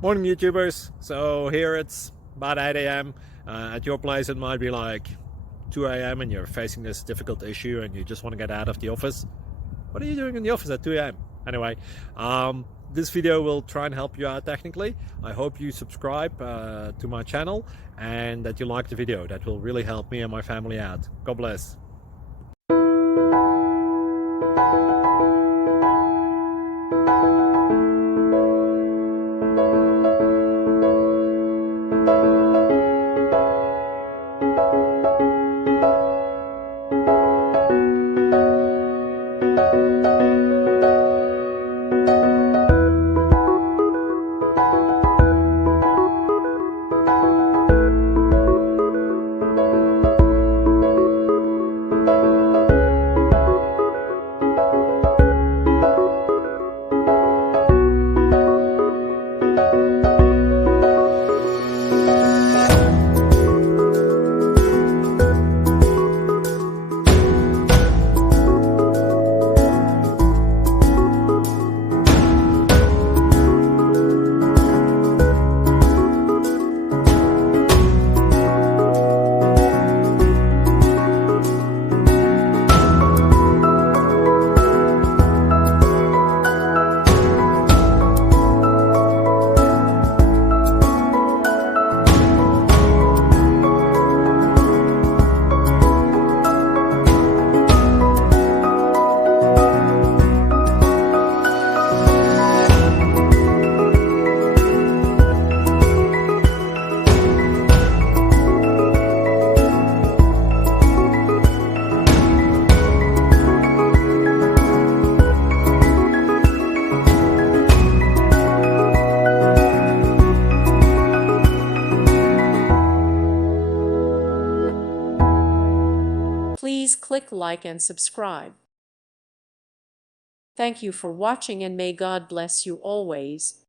Morning YouTubers. So here it's about 8 a.m. At your place it might be like 2 a.m. and you're facing this difficult issue and you just want to get out of the office. What are you doing in the office at 2 a.m.? Anyway, this video will try and help you out technically. I hope you subscribe to my channel and that you like the video. That will really help me and my family out. God bless. Please click like and subscribe. Thank you for watching and may God bless you always.